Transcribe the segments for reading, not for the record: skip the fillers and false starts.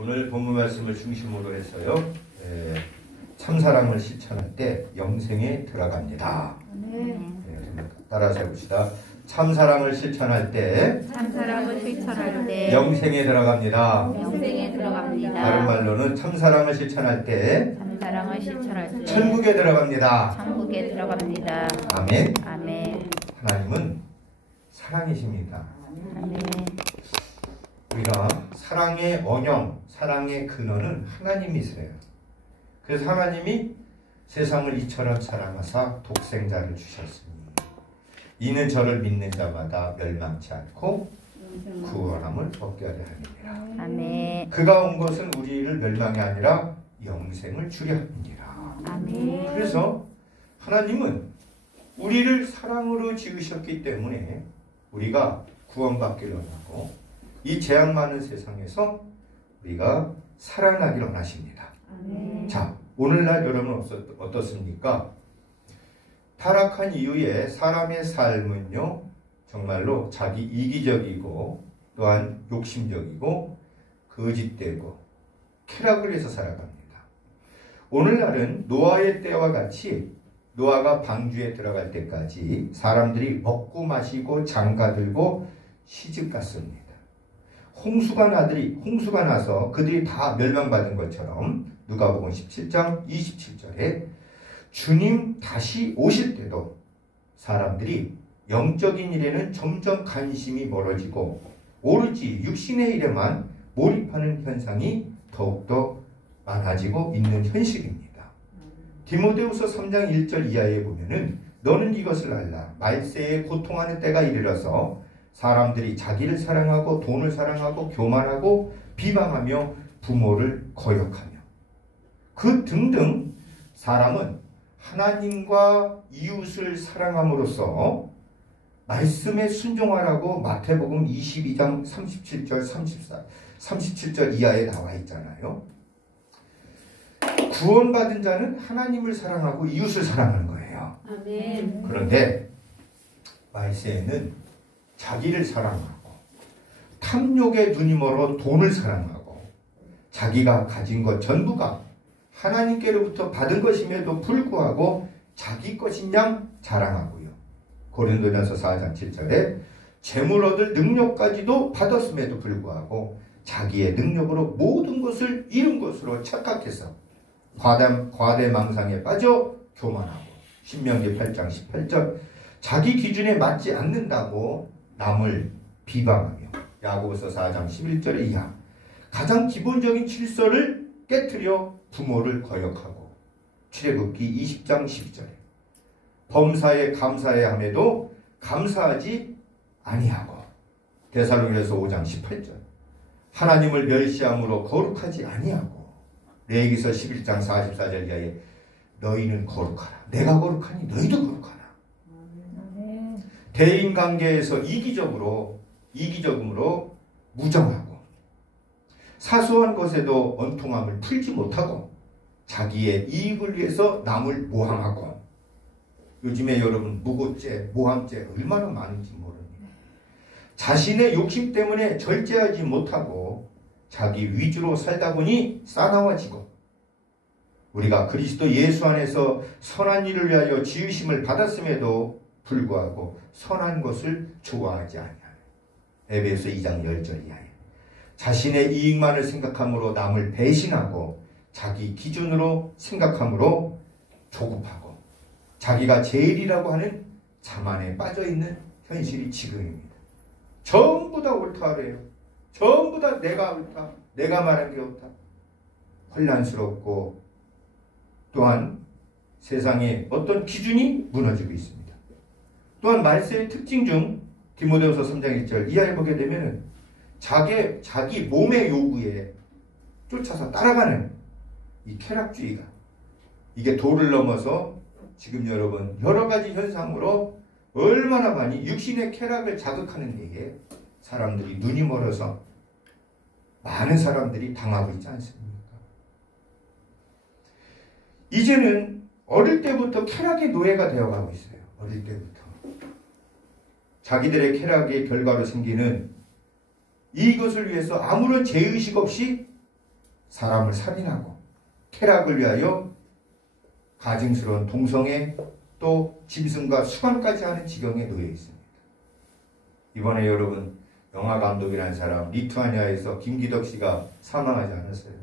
오늘 본문 말씀을 중심으로 해서요, 참사랑을 실천할 때 영생에 들어갑니다. 따라서 해봅시다. 참사랑을 실천할 때 영생에 들어갑니다. 다른 말로는 참사랑을 실천할 때 천국에 들어갑니다. 아멘. 하나님은 사랑이십니다. 우리가 사랑의 원형, 사랑의 근원은 하나님이세요. 그래서 하나님이 세상을 이처럼 사랑하사 독생자를 주셨으니 이는 저를 믿는 자마다 멸망치 않고 구원함을 얻게 하려 함이니라. 아멘. 그가 온 것은 우리를 멸망이 아니라 영생을 주려 함이니라. 아멘. 그래서 하나님은 우리를 사랑으로 지으셨기 때문에 우리가 구원받기를 원하고 이 재앙 많은 세상에서 우리가 살아나기를 원하십니다. 자, 오늘날 여러분 어떻습니까? 타락한 이후에 사람의 삶은요, 정말로 자기 이기적이고 또한 욕심적이고 거짓되고 쾌락을 위해서 살아갑니다. 오늘날은 노아의 때와 같이 노아가 방주에 들어갈 때까지 사람들이 먹고 마시고 장가들고 시집갔습니다. 홍수가 나서 그들이 다 멸망받은 것처럼 누가복음 17장 27절에 주님 다시 오실 때도 사람들이 영적인 일에는 점점 관심이 멀어지고 오로지 육신의 일에만 몰입하는 현상이 더욱더 많아지고 있는 현실입니다. 디모데후서 3장 1절 이하에 보면은 너는 이것을 알라. 말세에 고통하는 때가 이르러서 사람들이 자기를 사랑하고 돈을 사랑하고 교만하고 비방하며 부모를 거역하며 그 등등 사람은 하나님과 이웃을 사랑함으로써 말씀에 순종하라고 마태복음 22장 37절 37절 이하에 나와 있잖아요. 구원받은 자는 하나님을 사랑하고 이웃을 사랑하는 거예요. 아멘. 그런데 말세에는 자기를 사랑하고 탐욕의 눈이 멀어 돈을 사랑하고 자기가 가진 것 전부가 하나님께로부터 받은 것임에도 불구하고 자기 것인 양 자랑하고요. 고린도전서 4장 7절에 재물 얻을 능력까지도 받았음에도 불구하고 자기의 능력으로 모든 것을 이룬 것으로 착각해서 과대망상에 빠져 교만하고 신명기 8장 18절 자기 기준에 맞지 않는다고 남을 비방하며 야고보서 4장 11절 이하 가장 기본적인 질서를 깨트려 부모를 거역하고 출애굽기 20장 12절에 범사에 감사해야 함에도 감사하지 아니하고 데살로니가서 5장 18절 하나님을 멸시함으로 거룩하지 아니하고 레위기서 11장 44절 이하에 너희는 거룩하라. 내가 거룩하니 너희도 거룩하라. 대인관계에서 이기적으로 무정하고 사소한 것에도 원통함을 풀지 못하고 자기의 이익을 위해서 남을 모함하고 요즘에 여러분 무고죄, 모함죄 얼마나 많은지 모릅니다. 자신의 욕심 때문에 절제하지 못하고 자기 위주로 살다 보니 싸나워지고 우리가 그리스도 예수 안에서 선한 일을 위하여 지으심을 받았음에도 불구하고 선한 것을 좋아하지 아니하며 에베소 2장 10절 이하에 자신의 이익만을 생각함으로 남을 배신하고 자기 기준으로 생각함으로 조급하고 자기가 제일이라고 하는 자만에 빠져있는 현실이 지금입니다. 전부 다 옳다 그래요. 전부 다 내가 옳다. 내가 말한 게 옳다. 혼란스럽고 또한 세상에 어떤 기준이 무너지고 있습니다. 또한 말세의 특징 중 디모데후서 3장 1절 이하에 보게 되면 자기 몸의 요구에 쫓아서 따라가는 이 쾌락주의가 이게 도를 넘어서 지금 여러분 여러 가지 현상으로 얼마나 많이 육신의 쾌락을 자극하는 데에 사람들이 눈이 멀어서 많은 사람들이 당하고 있지 않습니까? 이제는 어릴 때부터 쾌락의 노예가 되어가고 있어요. 어릴 때부터. 자기들의 쾌락의 결과로 생기는 이것을 위해서 아무런 죄의식 없이 사람을 살인하고 쾌락을 위하여 가증스러운 동성애 또 짐승과 수간까지 하는 지경에 놓여 있습니다. 이번에 여러분 영화 감독이라는 사람 리투아니아에서 김기덕 씨가 사망하지 않았어요.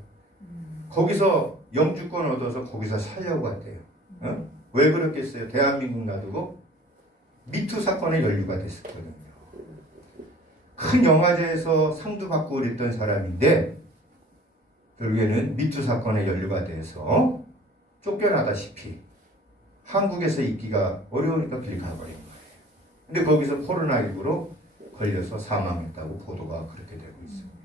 거기서 영주권 얻어서 거기서 살려고 했대요. 어? 왜 그렇겠어요? 대한민국 놔두고 미투 사건에 연루가 됐었거든요. 큰 영화제에서 상도 받고 그랬던 사람인데 결국에는 미투 사건에 연루가 돼서 쫓겨나다시피 한국에서 있기가 어려우니까 길이 가버린 거예요. 근데 거기서 코로나19로 걸려서 사망했다고 보도가 그렇게 되고 있습니다.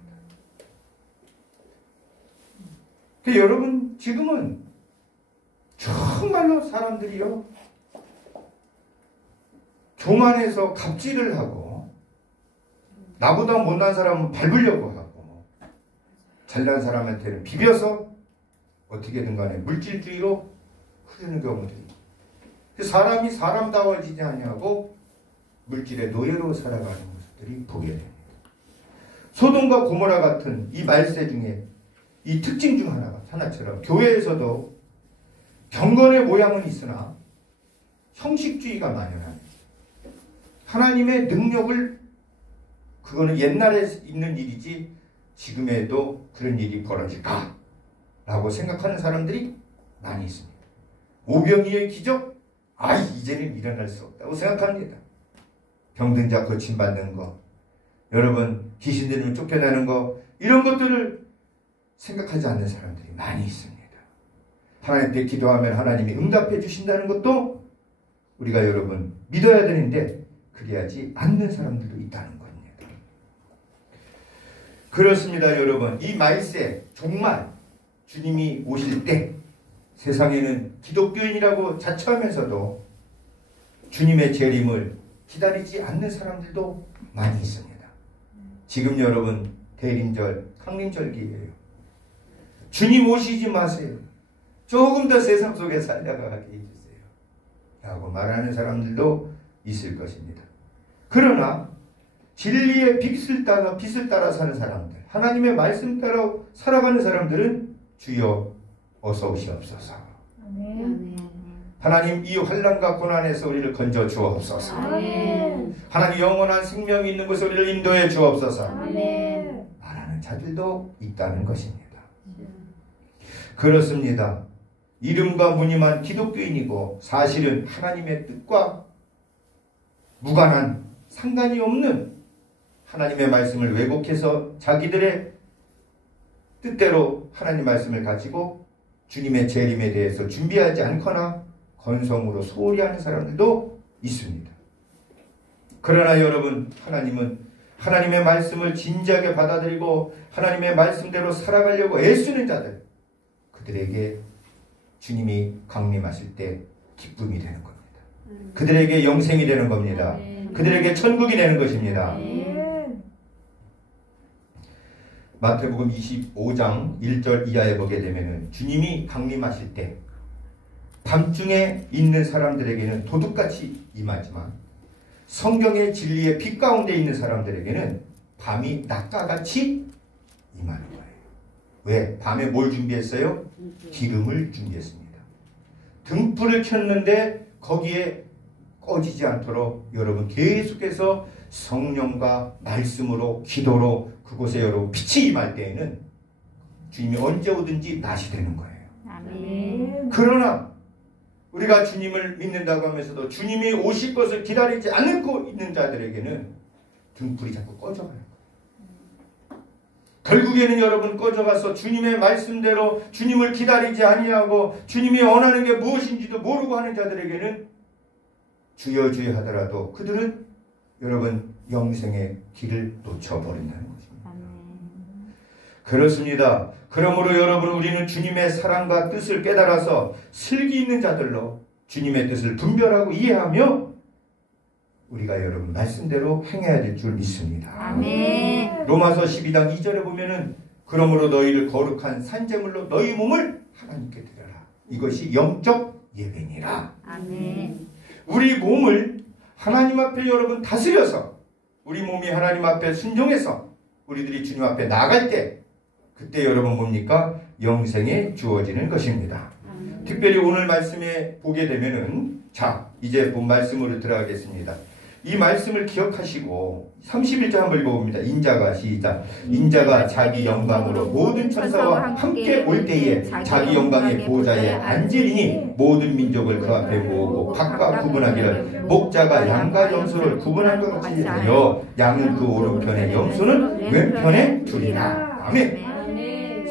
근데 여러분 지금은 정말로 사람들이요 교만해서 갑질을 하고 나보다 못난 사람은 밟으려고 하고 잘난 사람한테는 비벼서 어떻게든 간에 물질주의로 흐르는 경우들이 사람이 사람다워지지 않냐고 물질의 노예로 살아가는 모습들이 보게 됩니다. 소돔과 고모라 같은 이 말세 중에 이 특징 중 하나처럼 교회에서도 경건의 모양은 있으나 형식주의가 만연합니다. 하나님의 능력을 그거는 옛날에 있는 일이지 지금에도 그런 일이 벌어질까? 라고 생각하는 사람들이 많이 있습니다. 오병이의 기적? 이제는 일어날 수 없다고 생각합니다. 병든 자 고침받는 거, 여러분 귀신 들리면 쫓겨나는 거 이런 것들을 생각하지 않는 사람들이 많이 있습니다. 하나님께 기도하면 하나님이 응답해 주신다는 것도 우리가 여러분 믿어야 되는데 그래야지 않는 사람들도 있다는 겁니다. 그렇습니다. 여러분 이 말세 정말 주님이 오실 때 세상에는 기독교인이라고 자처하면서도 주님의 재림을 기다리지 않는 사람들도 많이 있습니다. 지금 여러분 대림절, 강림절기예요. 주님 오시지 마세요. 조금 더 세상 속에 살다가게 해주세요. 라고 말하는 사람들도 있을 것입니다. 그러나 진리의 빛을 따라 사는 사람들, 하나님의 말씀 따라 살아가는 사람들은 주여 어서 오시옵소서. 아멘. 하나님 이 환난과 고난에서 우리를 건져 주옵소서. 아멘. 하나님 영원한 생명이 있는 곳에 우리를 인도해 주옵소서. 아멘. 말하는 자들도 있다는 것입니다. 그렇습니다. 이름과 무늬만 기독교인이고 사실은 하나님의 뜻과 무관한 상관이 없는 하나님의 말씀을 왜곡해서 자기들의 뜻대로 하나님 말씀을 가지고 주님의 재림에 대해서 준비하지 않거나 건성으로 소홀히 하는 사람들도 있습니다. 그러나 여러분 하나님은 하나님의 말씀을 진지하게 받아들이고 하나님의 말씀대로 살아가려고 애쓰는 자들 그들에게 주님이 강림하실 때 기쁨이 되는 겁니다. 그들에게 영생이 되는 겁니다. 그들에게 천국이 되는 것입니다. 마태복음 25장 1절 이하에 보게 되면 주님이 강림하실 때 밤중에 있는 사람들에게는 도둑같이 임하지만 성경의 진리의 빛 가운데 있는 사람들에게는 밤이 낮과 같이 임하는 거예요. 왜? 밤에 뭘 준비했어요? 기름을 준비했습니다. 등불을 켰는데 거기에 꺼지지 않도록 여러분 계속해서 성령과 말씀으로 기도로 그곳에 여러분 빛이 임할 때에는 주님이 언제 오든지 낮이 되는 거예요. 아멘. 그러나 우리가 주님을 믿는다고 하면서도 주님이 오실 것을 기다리지 않고 있는 자들에게는 등불이 자꾸 꺼져가는 거예요. 결국에는 여러분 꺼져가서 주님의 말씀대로 주님을 기다리지 아니하고 주님이 원하는 게 무엇인지도 모르고 하는 자들에게는 주여 주여 하더라도 그들은 여러분 영생의 길을 놓쳐버린다는 것입니다. 그렇습니다. 그러므로 여러분 우리는 주님의 사랑과 뜻을 깨달아서 슬기 있는 자들로 주님의 뜻을 분별하고 이해하며 우리가 여러분 말씀대로 행해야 될 줄 믿습니다. 아멘. 로마서 12장 2절에 보면은 그러므로 너희를 거룩한 산제물로 너희 몸을 하나님께 드려라. 이것이 영적 예배니라. 아멘. 우리 몸을 하나님 앞에 여러분 다스려서 우리 몸이 하나님 앞에 순종해서 우리들이 주님 앞에 나갈 때 그때 여러분 뭡니까? 영생에 주어지는 것입니다. 특별히 오늘 말씀에 보게 되면은, 자, 이제 본 말씀으로 들어가겠습니다. 이 말씀을 기억하시고 31절 한번 읽어봅니다. 인자가 시작. 인자가 자기 영광으로 모든 천사와 함께 올 때에 자기 영광의 보좌에 앉으리니 모든 민족을 그 앞에 모으고 각각 구분하기를 목자가 양과 염소를 구분한 것 같이 하여 양은 그 오른편에 염소는 왼편에 두리라. 아멘.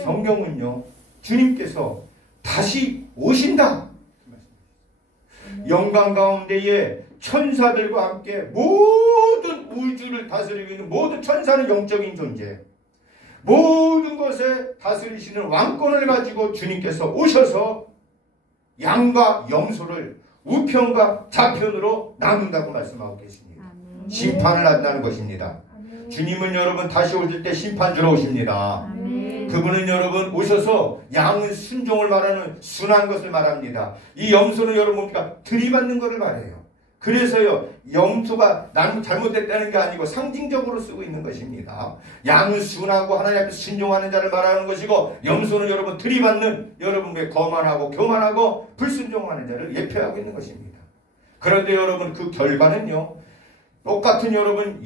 성경은요, 주님께서 다시 오신다. 영광 가운데에 천사들과 함께 모든 우주를 다스리고 있는 모든 천사는 영적인 존재, 모든 것에 다스리시는 왕권을 가지고 주님께서 오셔서 양과 염소를 우편과 좌편으로 나눈다고 말씀하고 계십니다. 심판을 한다는 것입니다. 주님은 여러분 다시 오실 때 심판 주러 오십니다. 그분은 여러분 오셔서 양은 순종을 말하는 순한 것을 말합니다. 이 염소는 여러분 뭡니까? 들이받는 것을 말해요. 그래서요, 염소가 난 잘못됐다는 게 아니고 상징적으로 쓰고 있는 것입니다. 양은 순하고 하나님 앞에 순종하는 자를 말하는 것이고, 염소는 여러분 들이받는, 여러분의 거만하고 교만하고 불순종하는 자를 예표하고 있는 것입니다. 그런데 여러분 그 결과는요, 똑같은 여러분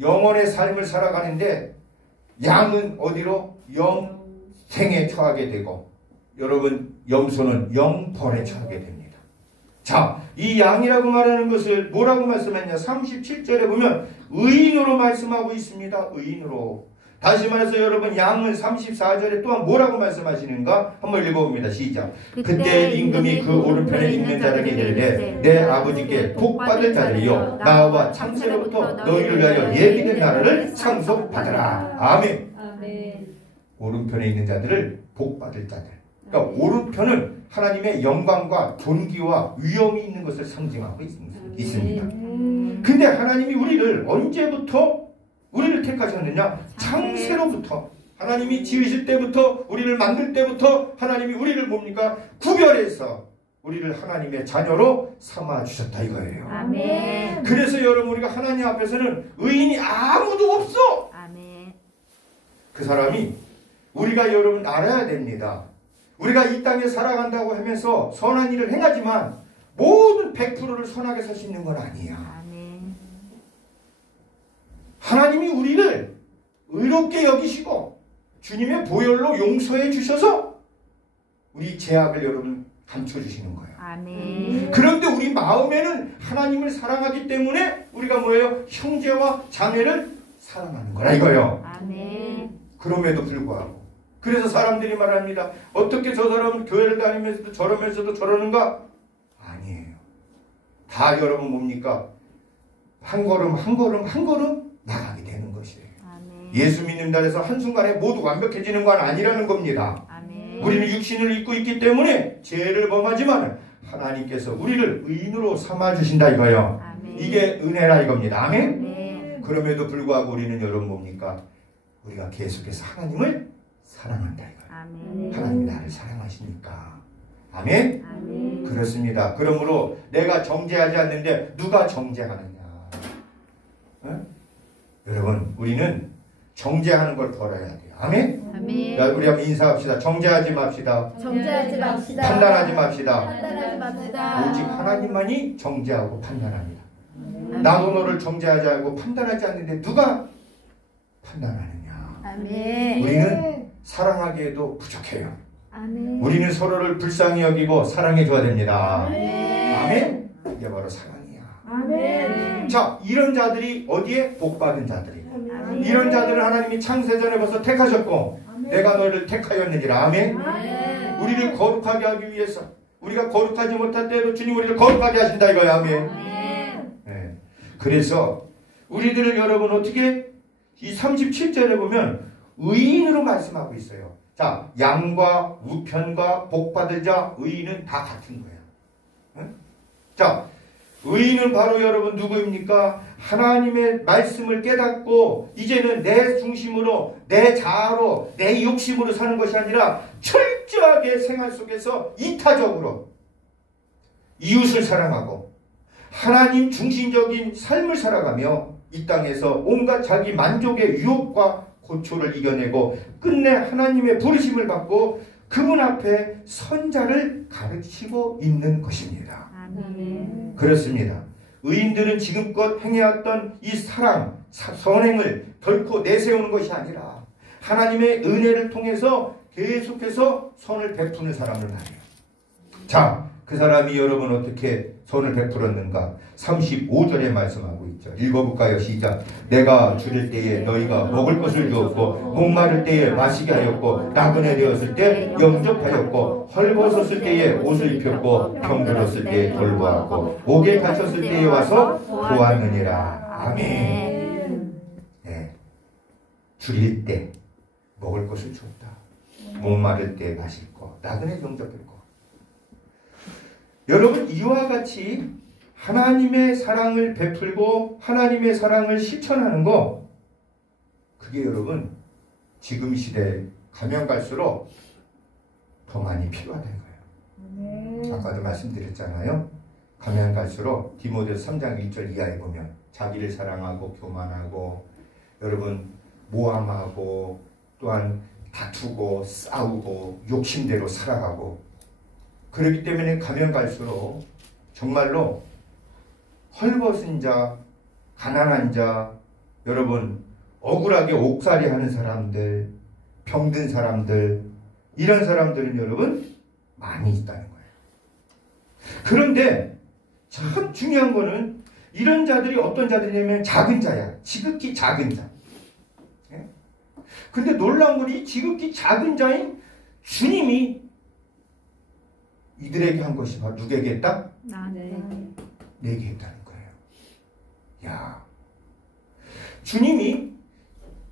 영원의 삶을 살아가는데 양은 어디로? 영생에 처하게 되고, 여러분 염소는 영벌에 처하게 됩니다. 자, 이 양이라고 말하는 것을 뭐라고 말씀했냐? 37절에 보면 의인으로 말씀하고 있습니다. 의인으로. 다시 말해서 여러분 양은 34절에 또한 뭐라고 말씀하시는가? 한번 읽어봅니다. 시작. 그때 임금이 그 오른편에 있는 자들에게 이르되 내 아버지께 복받을 자들이여 나와 창세로부터 너희를 위하여 예비된 나라를 상속받으라. 아멘. 오른편에 있는 자들을 복받을 자들. 그러니까 오른편은 하나님의 영광과 존귀와 위엄이 있는 것을 상징하고 있습니다. 근데 하나님이 우리를 언제부터 우리를 택하셨느냐? 창세로부터. 하나님이 지으실 때부터, 우리를 만들 때부터 하나님이 우리를 뭡니까? 구별해서 우리를 하나님의 자녀로 삼아주셨다 이거예요. 아멘. 그래서 여러분 우리가 하나님 앞에서는 의인이 아무도 없어. 아멘. 그 사람이 우리가 여러분 알아야 됩니다. 우리가 이 땅에 살아간다고 하면서 선한 일을 행하지만 모든 100%를 선하게 살 수 있는 건 아니야. 아멘. 하나님이 우리를 의롭게 여기시고 주님의 보혈로 용서해 주셔서 우리 죄악을 여러분 감춰주시는 거예요. 아멘. 그런데 우리 마음에는 하나님을 사랑하기 때문에 우리가 뭐예요? 형제와 자매를 사랑하는 거라 이거예요. 아멘. 그럼에도 불구하고 그래서 사람들이 말합니다. 어떻게 저 사람은 교회를 다니면서도 저러면서도 저러는가? 아니에요. 다 여러분 뭡니까? 한 걸음 한 걸음 한 걸음 나가게 되는 것이에요. 아멘. 예수 믿는다 해서 한순간에 모두 완벽해지는 건 아니라는 겁니다. 아멘. 우리는 육신을 입고 있기 때문에 죄를 범하지만 하나님께서 우리를 의인으로 삼아주신다 이거예요. 아멘. 이게 은혜라 이겁니다. 아멘. 네. 그럼에도 불구하고 우리는 여러분 뭡니까? 우리가 계속해서 하나님을 사랑한다 이거예요. 아멘. 하나님이 나를 사랑하시니까. 아멘? 아멘. 그렇습니다. 그러므로 내가 정죄하지 않는데 누가 정죄하느냐? 여러분 우리는 정죄하는 걸 벌어야 돼요. 아멘? 아멘. 자, 우리 한번 인사합시다. 정죄하지 맙시다. 정죄하지 맙시다. 판단하지 맙시다. 판단하지 맙시다. 오직 하나님만이 정죄하고 판단합니다. 아멘. 나도 너를 정죄하지 않고 판단하지 않는데 누가 판단하느냐? 아멘. 우리는 사랑하기에도 부족해요. 아멘. 우리는 서로를 불쌍히 여기고 사랑해줘야 됩니다. 아멘. 아멘? 이게 바로 사랑이야. 아멘. 자, 이런 자들이 어디에? 복받은 자들이고 아멘. 이런 자들을 하나님이 창세전에 벌써 택하셨고 내가 너희를 택하였느니라. 아멘? 아멘. 우리를 거룩하게 하기 위해서 우리가 거룩하지 못할 때에도 주님 우리를 거룩하게 하신다 이거야. 아멘? 아멘. 네. 그래서 우리들을 여러분 어떻게 이 37절에 보면 의인으로 말씀하고 있어요. 자, 양과 우편과 복받을 자 의인은 다 같은 거예요. 응? 자, 의인은 바로 여러분 누구입니까? 하나님의 말씀을 깨닫고 이제는 내 중심으로 내 자아로 내 욕심으로 사는 것이 아니라 철저하게 생활 속에서 이타적으로 이웃을 사랑하고 하나님 중심적인 삶을 살아가며 이 땅에서 온갖 자기 만족의 유혹과 고초를 이겨내고 끝내 하나님의 부르심을 받고 그분 앞에 선자를 가르치고 있는 것입니다. 아멘. 그렇습니다. 의인들은 지금껏 행해왔던 이 사랑, 선행을 결코 내세우는 것이 아니라 하나님의 은혜를 통해서 계속해서 선을 베푸는 사람을 말해요. 자, 그 사람이 여러분 어떻게 선을 베풀었는가? 35절에 말씀하고 있죠. 읽어볼까요? 시작. 내가 줄일 때에 너희가 먹을 것을 주었고 목마를 때에 마시게 하였고 나그네 되었을 때 영접하였고 헐벗었을 때에 옷을 입혔고 병들었을 때에 돌보았고 옥에 갇혔을 때에 와서 보았느니라. 아멘. 네. 줄일 때 먹을 것을 줬다. 목마를 때 마실 거, 나그네 영접했고. 여러분, 이와 같이 하나님의 사랑을 베풀고 하나님의 사랑을 실천하는 거, 그게 여러분 지금 시대에 가면 갈수록 더 많이 필요하다는 거예요. 아까도 말씀드렸잖아요. 가면 갈수록 디모데서 3장 1절 이하에 보면 자기를 사랑하고 교만하고 여러분 모함하고 또한 다투고 싸우고 욕심대로 살아가고, 그렇기 때문에 가면 갈수록 정말로 헐벗은 자, 가난한 자, 여러분 억울하게 옥살이 하는 사람들, 병든 사람들, 이런 사람들은 여러분 많이 있다는 거예요. 그런데 참 중요한 거는 이런 자들이 어떤 자들이냐면 작은 자야. 지극히 작은 자. 근데 놀라운 건 이 지극히 작은 자인 주님이 이들에게 한 것이 바로 누구에게 했다? 내게 했다는 거예요. 야, 주님이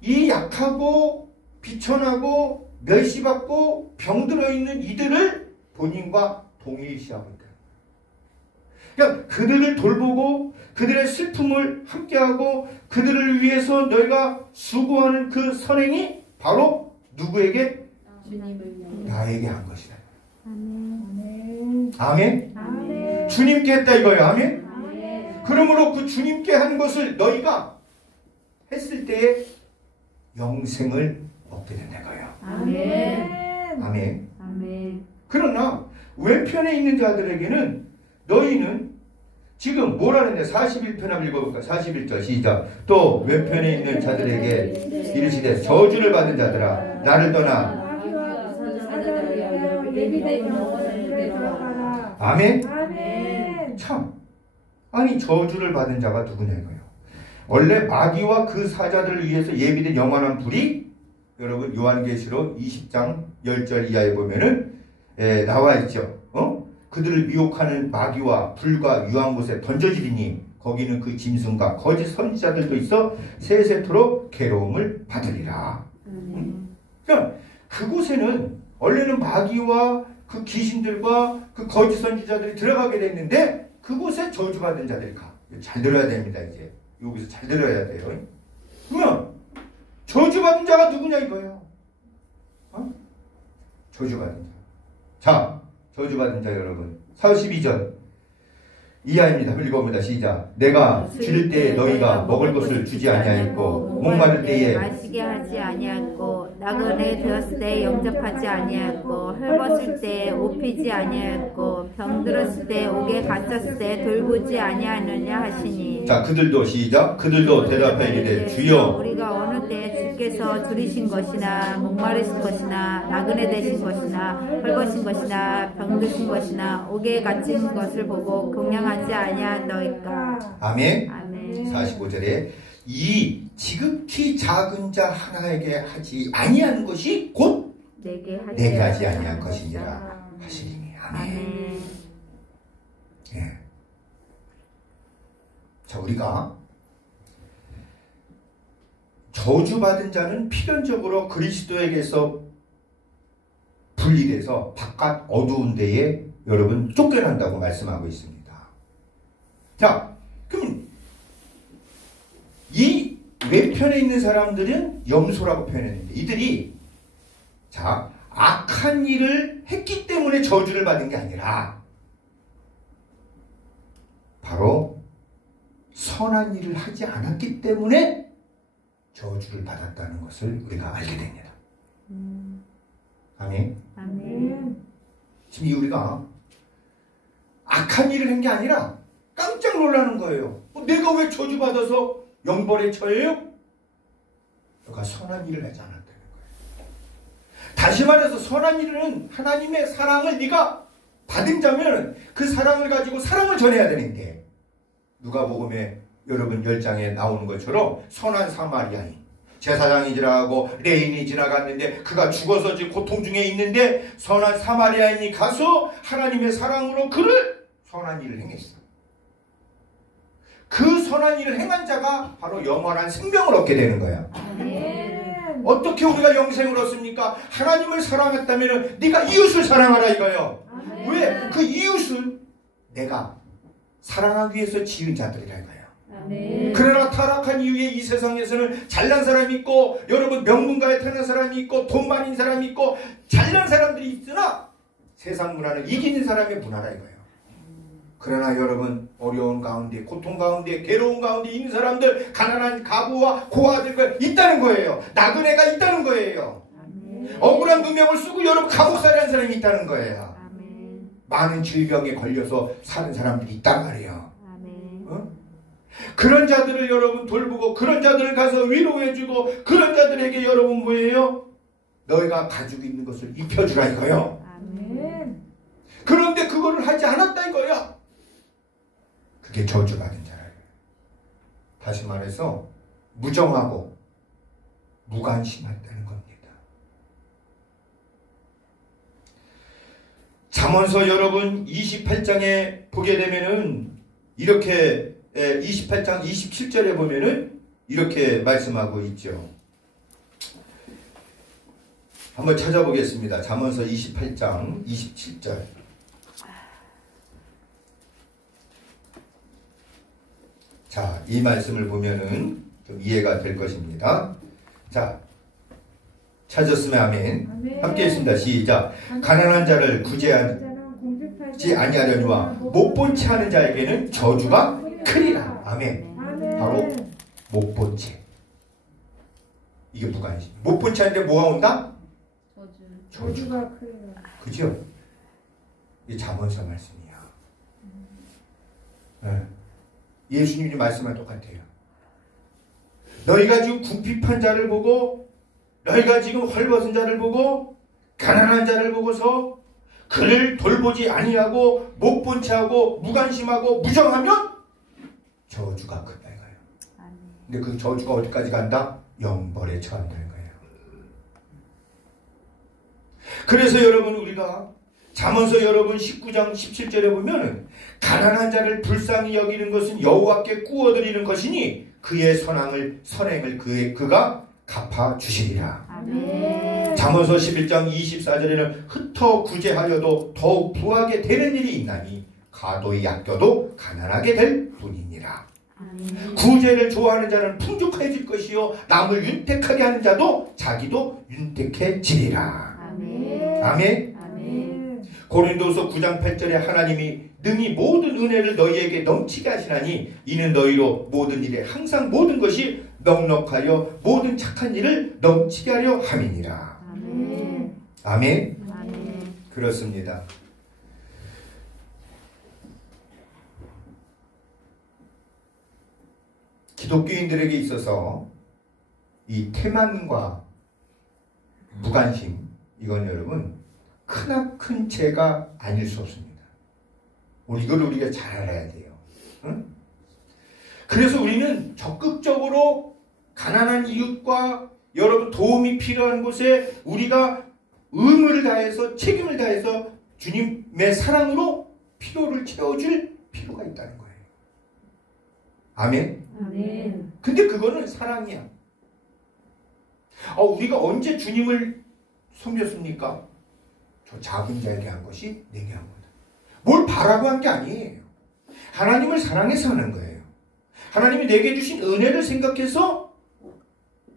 이 약하고 비천하고 멸시받고 병들어 있는 이들을 본인과 동일시하고 있다. 그러니까 그들을 돌보고 그들의 슬픔을 함께하고 그들을 위해서 너희가 수고하는 그 선행이 바로 누구에게? 나에게 한 것이다. 아멘. 아멘. 주님께 했다 이거예요. 아멘. 아멘. 그러므로 그 주님께 한 것을 너희가 했을 때에 영생을 얻게 된다 이거예요. 아멘. 아멘. 아멘. 그러나 왼편에 있는 자들에게는 너희는 지금 뭐라는데 41편 한번 읽어볼까? 41절 시작. 또 왼편에 있는 자들에게 이르시되 저주를 받은 자들아 나를 떠나. 아멘. 아멘. 참, 아니 저주를 받은 자가 누구냐 이거예요. 원래 마귀와 그 사자들을 위해서 예비된 영원한 불이 여러분 요한계시록 20장 10절 이하에 보면은 나와 있죠. 그들을 미혹하는 마귀와 불과 유한 곳에 던져지리니 거기는 그 짐승과 거짓 선지자들도 있어 세세토록 괴로움을 받으리라. 그러니까 그곳에는 원래는 마귀와 그 귀신들과 그 거짓 선지자들이 들어가게 됐는데 그곳에 저주받은 자들이 가. 잘 들어야 됩니다. 이제 여기서 잘 들어야 돼요. 그러면 저주받은 자가 누구냐 이거예요. 저주받은 자. 자, 저주받은 자 여러분 42절 이하입니다. 읽어봅니다. 시작. 내가 줄일 때에 너희가 먹을 것을 주지 아니하였고 목마를 때에 마시게 하지 아니하였고 나그네 되었을 때 영접하지 아니하였고 헐벗을 때 옷 피지 아니하였고 병들었을 때 옥에 갇혔을 때 돌보지 아니하느냐 하시니. 자, 그들도 시작. 그들도 대답하이르되 주여 우리가 어느 때 주께서 줄이신 것이나 목마르신 것이나 나그네 되신 것이나 헐벗인 것이나 병드신 것이나 옥에 갇힌 것을 보고 공양하지 아니하더이까. 아멘. 아멘. 45절에 이 지극히 작은 자 하나에게 하지 아니한 것이 곧 내게 하지 아니한 것이니라 하시니. 아멘. 예. 자, 우리가 저주받은 자는 필연적으로 그리스도에게서 분리돼서 바깥 어두운 데에 여러분 쫓겨난다고 말씀하고 있습니다. 자, 그럼 이 왼편에 있는 사람들은 염소라고 표현했는데 이들이 자 악한 일을 했기 때문에 저주를 받은 게 아니라 바로 선한 일을 하지 않았기 때문에 저주를 받았다는 것을 우리가 알게 됩니다. 아멘. 아멘. 지금 우리가 악한 일을 한 게 아니라 깜짝 놀라는 거예요. 내가 왜 저주받아서 영벌에 처해요? 너가 선한 일을 하지 않았다는 거예요. 다시 말해서 선한 일은 하나님의 사랑을 네가 받은 자면 그 사랑을 가지고 사랑을 전해야 되는데, 누가복음에 여러분 10장에 나오는 것처럼 선한 사마리아인, 제사장이 지나가고 레인이 지나갔는데 그가 죽어서 지금 고통 중에 있는데 선한 사마리아인이 가서 하나님의 사랑으로 그를 선한 일을 행했어. 그 선한 일을 행한 자가 바로 영원한 생명을 얻게 되는 거야. 어떻게 우리가 영생을 얻습니까? 하나님을 사랑했다면 네가 이웃을 사랑하라 이거예요. 왜? 그 이웃은 내가 사랑하기 위해서 지은 자들이라 이거예요. 그러나 타락한 이후에 이 세상에서는 잘난 사람이 있고, 여러분 명문가에 타는 사람이 있고, 돈 많은 사람이 있고, 잘난 사람들이 있으나 세상 문화는 이기는 사람의 문화라 이거예요. 그러나 여러분 어려운 가운데, 고통 가운데, 괴로운 가운데 있는 사람들, 가난한 가부와 고아들과 있다는 거예요. 나그네가 있다는 거예요. 억울한 누명을 쓰고 여러분 감옥살이 한 사람이 있다는 거예요. 많은 질병에 걸려서 사는 사람들이 있단 말이에요. 그런 자들을 여러분 돌보고, 그런 자들을 가서 위로해주고, 그런 자들에게 여러분 뭐예요? 너희가 가지고 있는 것을 입혀주라 이거요. 그런데 그거를 하지 않았다 이거야. 그게 저주받은 자라. 다시 말해서 무정하고 무관심했다는 겁니다. 잠언서 여러분 28장에 보게 되면은 이렇게 28장 27절에 보면은 이렇게 말씀하고 있죠. 한번 찾아보겠습니다. 잠언서 28장 27절. 자, 이 말씀을 보면은 좀 이해가 될 것입니다. 자, 찾았으면 아멘. 함께 했습니다. 시작. 가난한 자를 구제하지 아니하려니와 못 본 채 하는 자에게는 저주가 크리라. 아멘. 바로 못 본 채. 이게 무관심. 못 본 채 하는데 뭐가 온다? 저주가 크리라. 그죠? 이게 잠언서 말씀이야. 네. 예수님이 말씀과 똑같아요. 너희가 지금 궁핍한 자를 보고, 너희가 지금 헐벗은 자를 보고, 가난한 자를 보고서 그를 돌보지 아니하고 못 본 채하고 무관심하고 무정하면 저주가 크다 이거예요. 근데 그 저주가 어디까지 간다? 영벌에 처한다는 거예요. 그래서 여러분 우리가 잠언서 여러분 19장 17절에 보면 가난한 자를 불쌍히 여기는 것은 여호와께 꾸어드리는 것이니 그의 선행을 그가 갚아주시리라. 아멘. 잠언서 11장 24절에는 흩어 구제하여도 더욱 부하게 되는 일이 있나니 가도의 약겨도 가난하게 될 뿐이니라. 아멘. 구제를 좋아하는 자는 풍족해질 것이요 남을 윤택하게 하는 자도 자기도 윤택해지리라. 아멘. 아멘. 고린도서 9장 8절에 하나님이 능히 모든 은혜를 너희에게 넘치게 하시나니 이는 너희로 모든 일에 항상 모든 것이 넉넉하여 모든 착한 일을 넘치게 하려 함이니라. 아멘. 아멘. 아멘. 그렇습니다. 기독교인들에게 있어서 이 태만과 무관심, 이건 여러분 크나큰 죄가 아닐 수 없습니다. 이걸 우리가 잘 알아야 돼요. 응? 그래서 우리는 적극적으로 가난한 이웃과 여러분 도움이 필요한 곳에 우리가 의무를 다해서 책임을 다해서 주님의 사랑으로 필요를 채워줄 필요가 있다는 거예요. 아멘? 아멘. 근데 그거는 사랑이야. 우리가 언제 주님을 섬겼습니까? 저 작은 자에게 한 것이 내게 한 거다. 뭘 바라고 한 게 아니에요. 하나님을 사랑해서 하는 거예요. 하나님이 내게 주신 은혜를 생각해서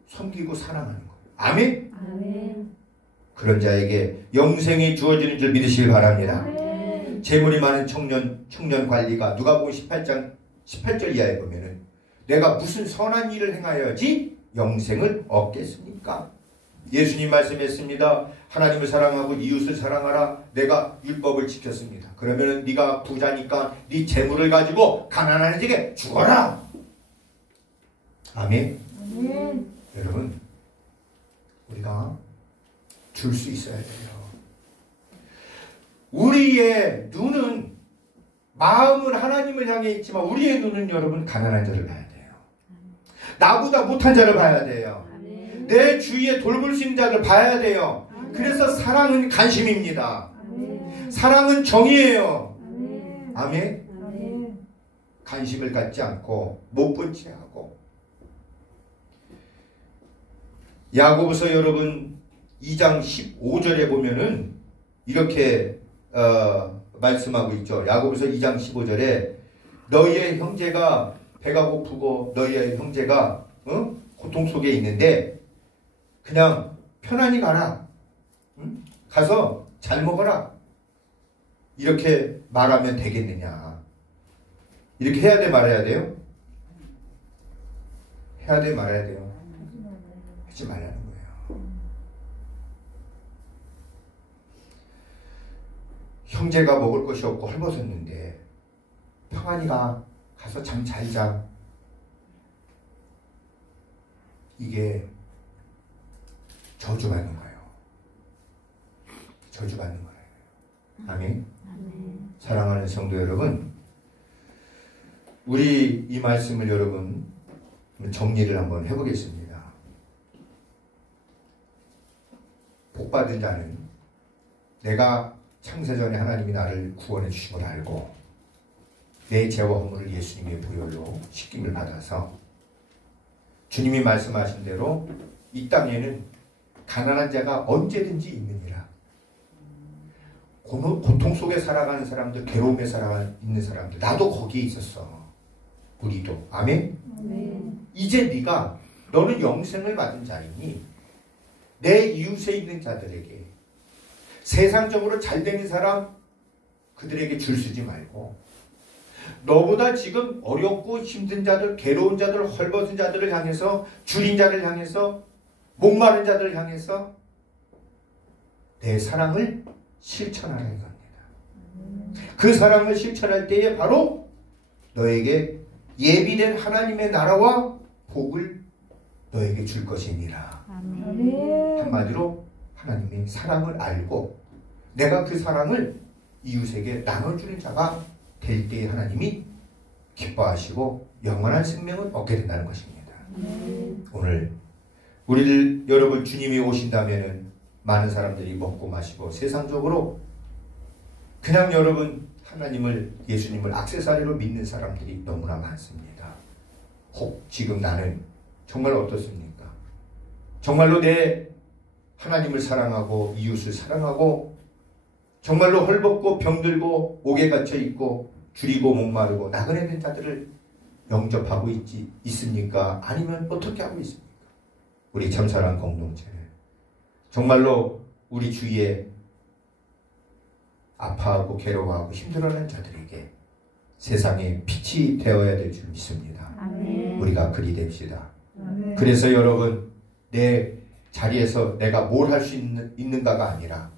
섬기고 사랑하는 거예요. 아멘? 아멘. 그런 자에게 영생이 주어지는 줄 믿으시길 바랍니다. 아멘. 재물이 많은 청년 관리가 누가복음 18장 18절 이하에 보면은 내가 무슨 선한 일을 행하여야지 영생을 얻겠습니까? 예수님 말씀했습니다. 하나님을 사랑하고 이웃을 사랑하라. 내가 율법을 지켰습니다. 그러면 네가 부자니까 네 재물을 가지고 가난한 자에게 주어라. 아멘. 여러분, 우리가 줄 수 있어야 돼요. 우리의 눈은, 마음은 하나님을 향해 있지만 우리의 눈은 여러분 가난한 자를 봐야 돼요. 나보다 못한 자를 봐야 돼요. 내 주위에 돌볼 수 있는 자를 봐야 돼요. 그래서 사랑은 관심입니다. 사랑은 정의예요. 아멘. 관심을 갖지 않고 못 본 채 하고. 야고보서 여러분 2장 15절에 보면은 이렇게 말씀하고 있죠. 야고보서 2장 15절에 너희의 형제가 배가 고프고 너희의 형제가 고통 속에 있는데 그냥 편안히 가라. 가서 잘 먹어라. 이렇게 말하면 되겠느냐. 이렇게 해야 돼 말아야 돼요? 해야 돼 말아야 돼요? 하지 말라는 거예요. 형제가 먹을 것이 없고 헐벗었는데 평안히 가서 잠 잘 자. 이게 저주받는 거예요. 저주받는 거예요. 아멘. 사랑하는 성도 여러분, 우리 이 말씀을 여러분 정리를 한번 해보겠습니다. 복받은 자는 내가 창세전에 하나님이 나를 구원해 주신 걸 알고 내 죄와 허물을 예수님의 보혈로 씻김을 받아서 주님이 말씀하신 대로 이 땅에는 가난한 자가 언제든지 있느니라. 고통 속에 살아가는 사람들, 괴로움에 있는 사람들, 나도 거기에 있었어. 우리도. 아멘? 이제 너는 영생을 받은 자이니 내 이웃에 있는 자들에게, 세상적으로 잘 되는 사람 그들에게 줄 쓰지 말고 너보다 지금 어렵고 힘든 자들, 괴로운 자들, 헐벗은 자들을 향해서, 줄인 자를 향해서, 목마른 자들을 향해서 내 사랑을 실천하는 겁니다. 그 사랑을 실천할 때에 바로 너에게 예비된 하나님의 나라와 복을 너에게 줄 것이니라. 한마디로 하나님의 사랑을 알고 내가 그 사랑을 이웃에게 나눠주는 자가 될 때에 하나님이 기뻐하시고 영원한 생명을 얻게 된다는 것입니다. 오늘 우리들 여러분 주님이 오신다면은 많은 사람들이 먹고 마시고 세상적으로 그냥 여러분 하나님을, 예수님을 액세서리로 믿는 사람들이 너무나 많습니다. 혹 지금 나는 정말 어떻습니까? 정말로 내 하나님을 사랑하고 이웃을 사랑하고 정말로 헐벗고 병들고 옥에 갇혀 있고 줄이고 목마르고 나그네 된 자들을 영접하고 있습니까? 아니면 어떻게 하고 있습니까? 우리 참사랑 공동체는 정말로 우리 주위에 아파하고 괴로워하고 힘들어하는 자들에게 세상에 빛이 되어야 될 줄 믿습니다. 아멘. 우리가 그리 됩시다. 아멘. 그래서 여러분, 내 자리에서 내가 뭘 할 수 있는가가 아니라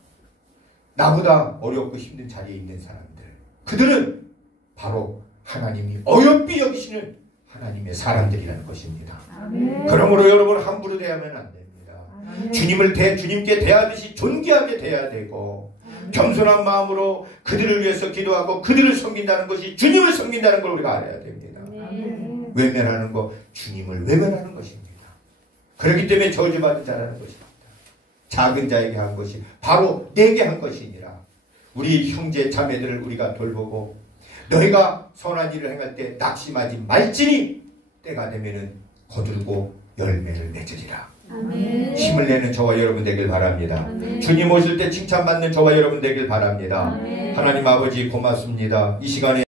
나보다 어렵고 힘든 자리에 있는 사람들, 그들은 바로 하나님이 어여삐 여기시는 하나님의 사람들이라는 것입니다. 아멘. 그러므로 여러분 함부로 대하면 안 됩니다. 아멘. 주님께 대하듯이 존귀하게 대해야 되고 겸손한 마음으로 그들을 위해서 기도하고 그들을 섬긴다는 것이 주님을 섬긴다는 걸 우리가 알아야 됩니다. 아멘. 외면하는 것, 주님을 외면하는 것입니다. 그렇기 때문에 저주받은 자라는 것입니다. 작은 자에게 한 것이 바로 내게 한 것이니라. 우리 형제 자매들을 우리가 돌보고 너희가 선한 일을 행할 때 낙심하지 말지니 때가 되면은 거두고 열매를 맺으리라. 아멘. 힘을 내는 저와 여러분 되길 바랍니다. 아멘. 주님 오실 때 칭찬받는 저와 여러분 되길 바랍니다. 아멘. 하나님 아버지 고맙습니다. 이 시간에